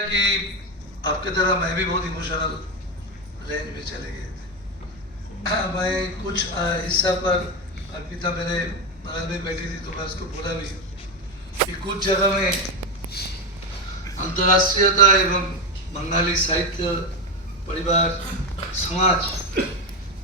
कि आपके तरह मैं भी बहुत इमोशनल रेंज में चले गए थे। मैं कुछ हिस्सा पर अर्पिता मेरे बगल में बैठी थी तो मैं उसको बोला भी कि कुछ जगह में अंतर्राष्ट्रीयता एवं बंगाली साहित्य परिवार समाज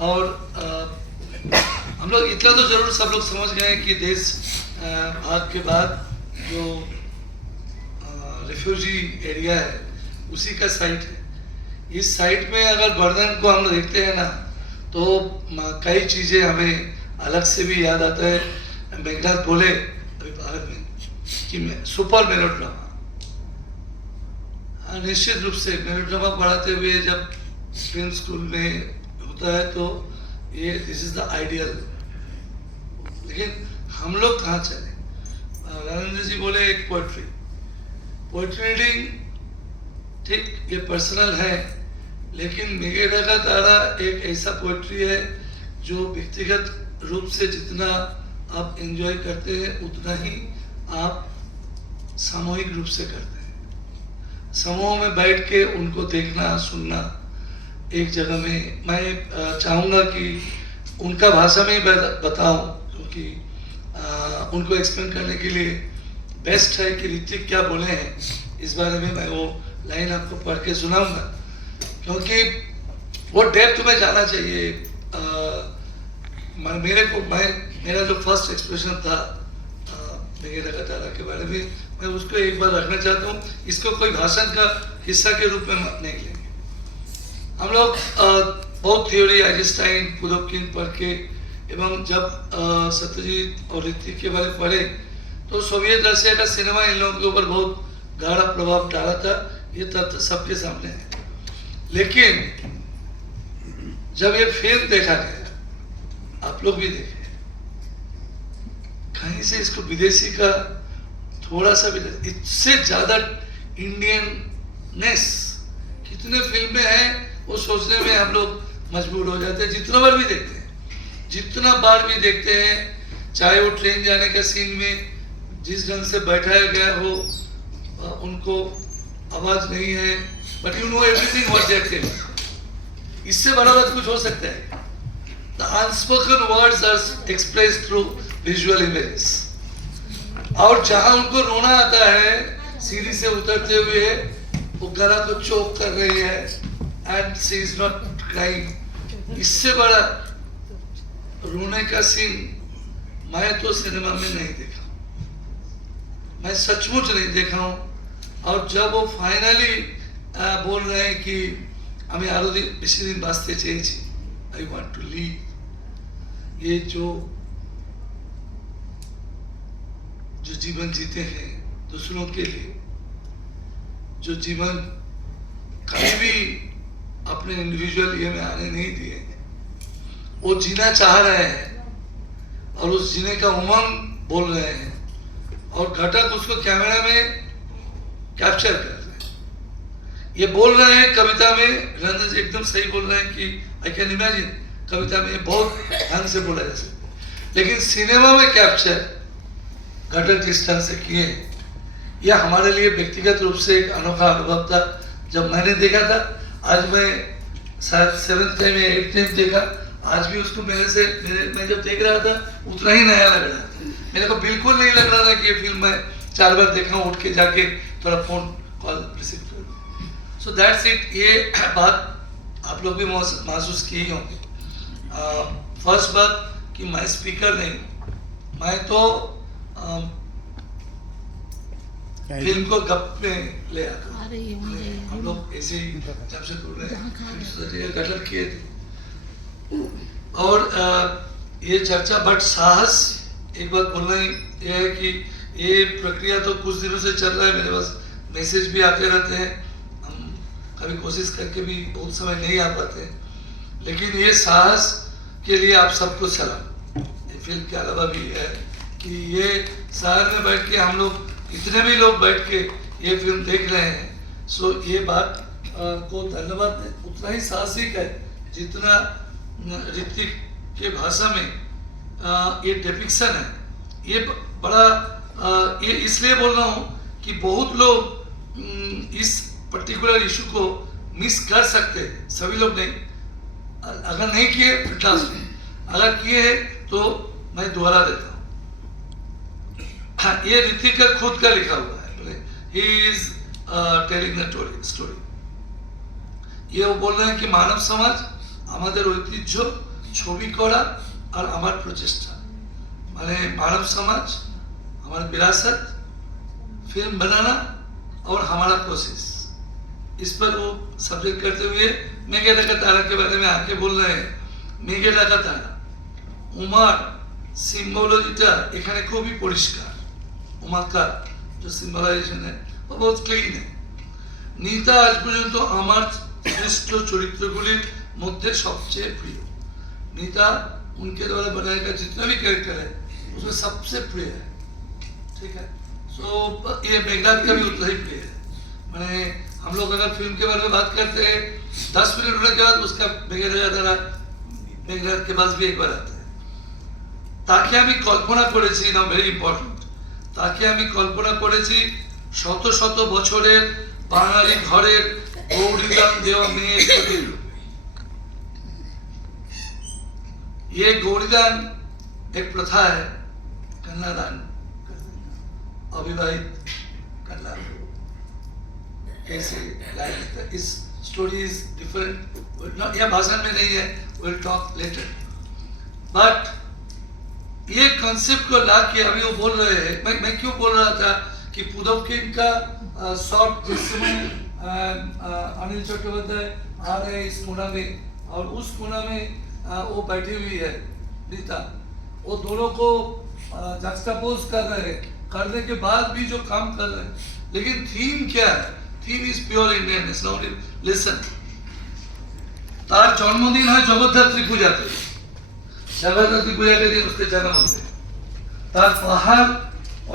और हम लोग इतना तो जरूर सब लोग समझ गए कि देश भाग के बाद जो रिफ्यूजी एरिया है उसी का साइट है। इस साइट में अगर बर्दन को हम देखते हैं ना तो कई चीज़ें हमें अलग से भी याद आता है। मेघनाथ बोले अभी भारत में कि सुपर मेलोड्रामा, निश्चित रूप से मेलोड्रामा पढ़ाते हुए जब फिल्म स्कूल में होता है तो ये दिस इज द आइडियल। लेकिन हम लोग कहाँ चले? राजेंद्र जी बोले एक पोइट्री रीडिंग, ठीक ये पर्सनल है, लेकिन मेघेरा का तारा एक ऐसा पोइट्री है जो व्यक्तिगत रूप से जितना आप एंजॉय करते हैं उतना ही आप सामूहिक रूप से करते हैं। समूह में बैठ के उनको देखना सुनना एक जगह में, मैं चाहूँगा कि उनका भाषा में ही बताऊँ क्योंकि उनको एक्सप्लेन करने के लिए बेस्ट है कि ऋतिक क्या बोले हैं इस बारे में मैं वो लाइन आपको पढ़ के सुनाऊंगा क्योंकि वो डेप्थ में जाना चाहिए। मेरा जो फर्स्ट एक्सप्रेशन था मेघेरा का तारा के बारे में, मैं उसको एक बार रखना चाहता हूँ। इसको कोई भाषण का हिस्सा के रूप में नहीं लेंगे हम लोग। बहुत थ्योरी आइंस्टाइन पुदोकिन पढ़ के एवं जब सत्यजीत और ऋतिक के बारे में पढ़े तो सोवियत रशिया का सिनेमा इन लोगों के ऊपर बहुत गहरा प्रभाव डाला था, ये तथ्य सबके सामने है। लेकिन जब ये फिल्म देखा गया, आप लोग भी देखे, कहीं से इसको विदेशी का थोड़ा सा भी, इससे ज्यादा इंडियननेस कितने फिल्में हैं वो सोचने में हम लोग मजबूर हो जाते हैं। जितना बार भी देखते हैं, चाहे वो ट्रेन जाने का सीन में जिस ढंग से बैठाया गया हो, उनको आवाज नहीं है but you know everything what they are telling. इससे बड़ा बात कुछ हो सकता है? The unspoken words are expressed through visual images. और जहां उनको रोना आता है सीढ़ी से उतरते हुए, वो गला को चोक कर रही है and she is not crying. इससे बड़ा रोने का सीन मैं तो सिनेमा में नहीं देखा, मैं सचमुच नहीं देखा हूँ। और जब वो फाइनली बोल रहे हैं कि हमें आरो बेसी दिन बाँचते चाहिए, आई वांट टू लीव, ये जो जीवन जीते हैं दूसरों के लिए, जो जीवन कभी भी अपने इंडिविजुअल ये में आने नहीं दिए, वो जीना चाह रहे हैं और उस जीने का उमंग बोल रहे हैं और घटक उसको कैमरा में कैप्चर कर रहे हैं। ये बोल रहे हैं कविता में, रंजन जी एकदम सही बोल रहे हैं कि आई कैन इमेजिन कविता में बहुत ढंग से बोला जा सकता है, लेकिन सिनेमा में कैप्चर घटक जिस ढंग से किए, यह हमारे लिए व्यक्तिगत रूप से एक अनोखा अनुभव था। जब मैंने देखा था, आज मैं शायद 7th टाइम या 8th टाइम देखा, आज भी उसको मैं जब देख रहा था उतना ही नया लग रहा था। मेरे को बिल्कुल नहीं लग रहा था कि ये फिल्म मैं 4 बार देखा हूँ, उठ के जाके थोड़ा फोन कॉल रिसीव कर। So that's it. ये बात आप लोग भी महसूस की होंगे। फर्स्ट बात कि मैं स्पीकर नहीं, मैं तो फिल्म को गप में ले आता हूँ। हम लोग ऐसे ही जमशेदपुर में गठन किए थे और ये चर्चा, बट साहस, एक बात बोलना ही यह है कि ये प्रक्रिया तो कुछ दिनों से चल रहा है, मेरे पास मैसेज भी आते रहते हैं, हम कभी कोशिश करके भी बहुत समय नहीं आ पाते हैं, लेकिन ये साहस के लिए आप सबको सलाम। ये फिल्म के अलावा भी है कि ये शहर में बैठ के हम लोग इतने भी लोग बैठ के ये फिल्म देख रहे हैं, सो ये बात को धन्यवाद उतना ही साहसिक है जितना ऋतिक के भाषा में ये डिपिक्शन है। ये बड़ा ये इसलिए बोल रहा हूँ कि बहुत लोग इस पर्टिकुलर इशू को मिस कर सकते हैं, सभी लोग नहीं। अगर नहीं किए फैंटास्टिक, अगर किए तो मैं दोहरा देता हूँ। हाँ, ये ऋतिक का खुद का लिखा हुआ है, बोले he is telling the story. ये वो बोल रहे हैं कि मानव समाज আমাদের ঐতিহ্য ছবি করা আর আমার প্রচেষ্টা, মানে मानव समाज हमारा विरासत, फिल्म बनाना और हमारा प्रोसेस, इस पर वो सब्जेक्ट करते हुए मेघेटा का तारा के बारे में आके बोल रहे हैं। मेघेटा का तारा उमार सिम्बोलॉजीटा এখানে খুবই পরিষ্কার, उमार का जो सिम्बलाइजेशन है वो बहुत क्लीन है। नीता आज পর্যন্ত আমার श्रेष्ठ चरित्रগুলির मध्य सबसे प्रिय। नीता उनके द्वारा बनाया गया जितना भी कैरेक्टर है उसमें सबसे प्रिय है, ठीक है। सो ये मेघनाथ का भी उतना ही प्रिय है। मैंने हम लोग अगर फिल्म के बारे में बात करते हैं 10 मिनट होने के बाद उसका मेघनाथ के पास भी एक बार आता है। তাকে আমি কল্পনা করেছি, না ভেরি ইম্পর্টেন্ট, তাকে আমি কল্পনা করেছি শত শত বছরের বাঙালি ঘরের গৌরীদান দেওয়া মেয়ের প্রতিরূপ। ये गौरीदान एक प्रथा है, कन्यादान, अविवाहित कन्या कैसे लाइक इस स्टोरी इज डिफरेंट, यह भाषण में नहीं है, विल टॉक लेटर। बट ये कंसेप्ट को ला के अभी वो बोल रहे हैं, मैं क्यों बोल रहा था कि पुदोकिन का शॉर्ट जिस समय अनिल चट्टोपाध्याय आ रहे हैं इस कोना में और उस कोना में वो बैठी हुई है नीता, वो दोनों को जक्सटापोज कर रहे हैं, करने के बाद भी जो काम कर रहे हैं, लेकिन थीम क्या है? Theme is pure Indian. Listen, तार जन्मदिन है जगद्धात्री पूजाते, जगद्धात्री पूजा के दिन उसके जन्म होते, तार पहाड़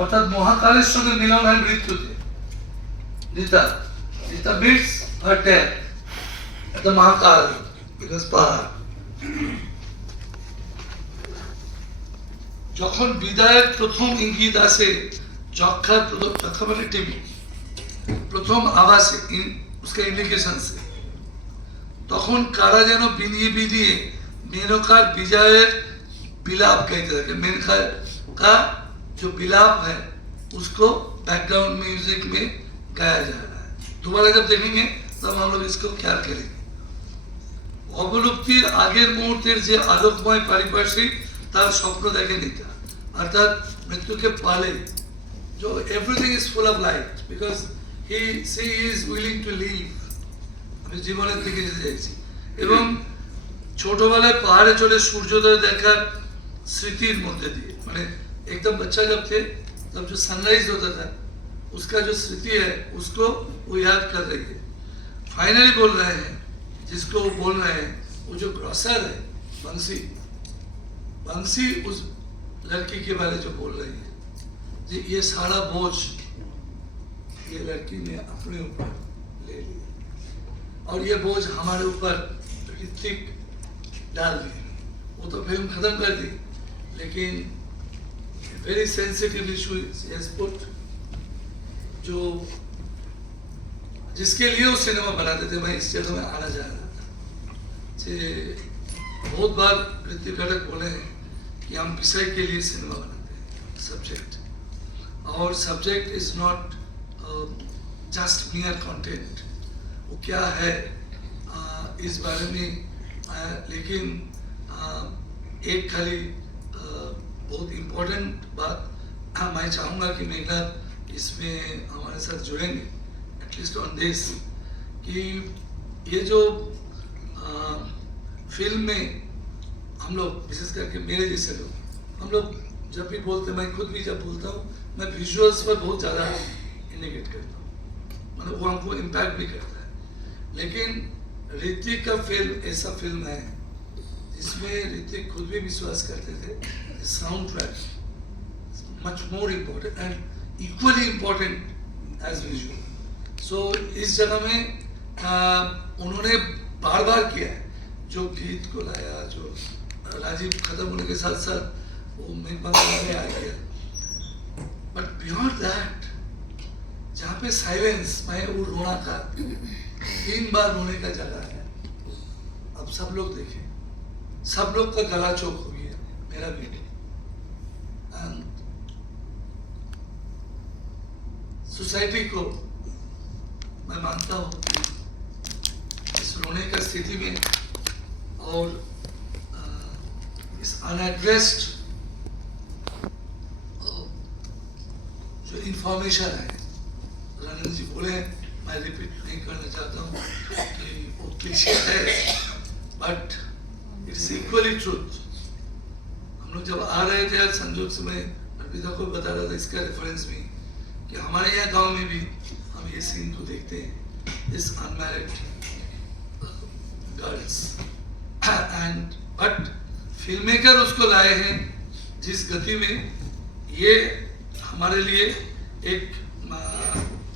अर्थात महाकालेर संगे मिलन है मृत्युते। Nita meets her death at the Mahakal because पहाड़। যখন বিদায়ের প্রথম ইঙ্গিত আসে, যক্ষা মানে টিভি প্রথম আভাসে, उसके इंडिकेशन से, তখন কারা যেন বিনিয়ে বিনিয়ে मेनका विजय बिलाप कहते थे। मेनका का जो बिलाप है उसको बैकग्राउंड म्यूजिक में गाया जा रहा है। दोबारा जब देखेंगे तब हम लोग इसको ख्याल करेंगे। অবলুপ্তির আগের মুহূর্তের যে আলোকময় পারিপার্শ্বিক তার স্বপ্ন দেখে নিতা, অর্থাৎ মৃত্যুকে পালে जो everything is full of light because she is willing to live। আমি জীবনের দিকে যেতে চাইছি এবং ছোটবেলায় পাহাড়ে চড়ে सूर्योदय দেখার स्मृतिर मध्य दिए, मैंने एकदम बच्चा जब थे तब जो सनराइज होता था उसका जो स्मृति है उसको वो याद कर रही है। फाइनली बोल रहे हैं जिसको वो बोल रहे हैं, वो जो ग्रॉसर है बंसी उस लड़की के बारे जो बोल रही है, ये सारा बोझ ये लड़की ने अपने ऊपर ले लिया और ये बोझ हमारे ऊपर ऋतिक डाल दिए। वो तो फिल्म खत्म कर दी, लेकिन वेरी सेंसिटिव इशू जो जिसके लिए वो सिनेमा बनाते थे। मैं इस जगह में आना चाह रहा था कि बहुत बार ऋतिक घटक बोले हैं कि हम विषय के लिए सिनेमा बनाते हैं, सब्जेक्ट, और subject is not just मियर content, वो क्या है इस बारे में लेकिन एक खाली बहुत इम्पोर्टेंट बात मैं चाहूँगा कि मेघनाथ इसमें हमारे साथ जुड़ेंगे एटलीस्ट ऑन दिस, कि ये जो फिल्म में हम लोग विशेष करके मेरे जैसे लोग हम लोग जब भी बोलते, मैं खुद भी जब बोलता हूँ मैं विजुअल्स पर बहुत ज़्यादा इंडिकेट करता हूँ, मतलब वो हमको इम्पैक्ट भी करता है। लेकिन ऋतिक का फिल्म ऐसा फिल्म है जिसमें ऋतिक खुद भी विश्वास करते थे sound track much more important and equally important as visual. So इस जगह में उन्होंने बार बार किया है, जो गीत को लाया, जो राजीव खत्म होने के साथ साथ वो मेघमाला में आ गया, बट बियॉन्ड दैट जहाँ पे साइलेंस, मैं वो रोना का 3 बार रोने का जगह है। अब सब लोग देखें, सब लोग का गला चौक हो गया, मेरा भी। सोसाइटी को मैं मानता हूँ इस रोने का स्थिति में और इस अनएड्रेस्ड जो इंफॉर्मेशन है, रंजन जी बोले, मैं रिपीट नहीं करना चाहता हूँ कि वो क्लीशे है, बट इट्स इक्वली ट्रूथ। हम लोग जब आ रहे थे आज संजोग से, मैं अर्पिता को बता रहा था इसका रेफरेंस भी, कि हमारे यहाँ गांव में भी हम ये सीन को देखते हैं, इस unmarried girls, and but film maker उसको लाए हैं जिस गति में, ये हमारे लिए एक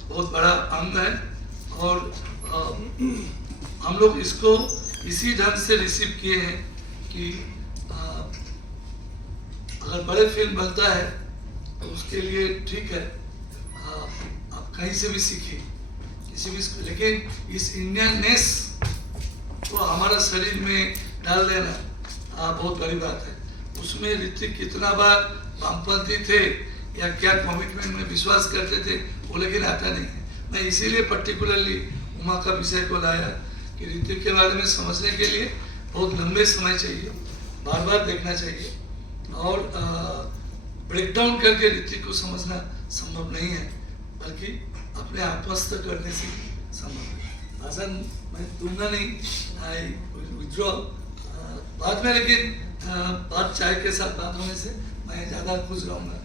बहुत बड़ा अंग है और हम लोग इसको इसी ढंग से रिसीव किए हैं कि अगर बड़े फिल्म बनता है तो उसके लिए ठीक है, आप कहीं से भी सीखिए, किसी भी, लेकिन इस इंडियननेस को हमारा शरीर में डाल देना बहुत बड़ी बात है। उसमें ऋतिक कितना बार वामपंथी थे या क्या कमिटमेंट में विश्वास करते थे वो लेकिन आता नहीं है। मैं इसीलिए पर्टिकुलरली उमा का विषय को लाया कि ऋतिक के बारे में समझने के लिए बहुत लंबे समय चाहिए, बार बार देखना चाहिए और ब्रेकडाउन करके ऋतिक को समझना संभव नहीं है, बल्कि अपने आत्मस्थ करने से संभव है। भाषण मैं दूंगा नहीं, आई विथड्रॉ बाद में, लेकिन बात चाय के साथ बात होने से मैं ज़्यादा खुश रहूँगा।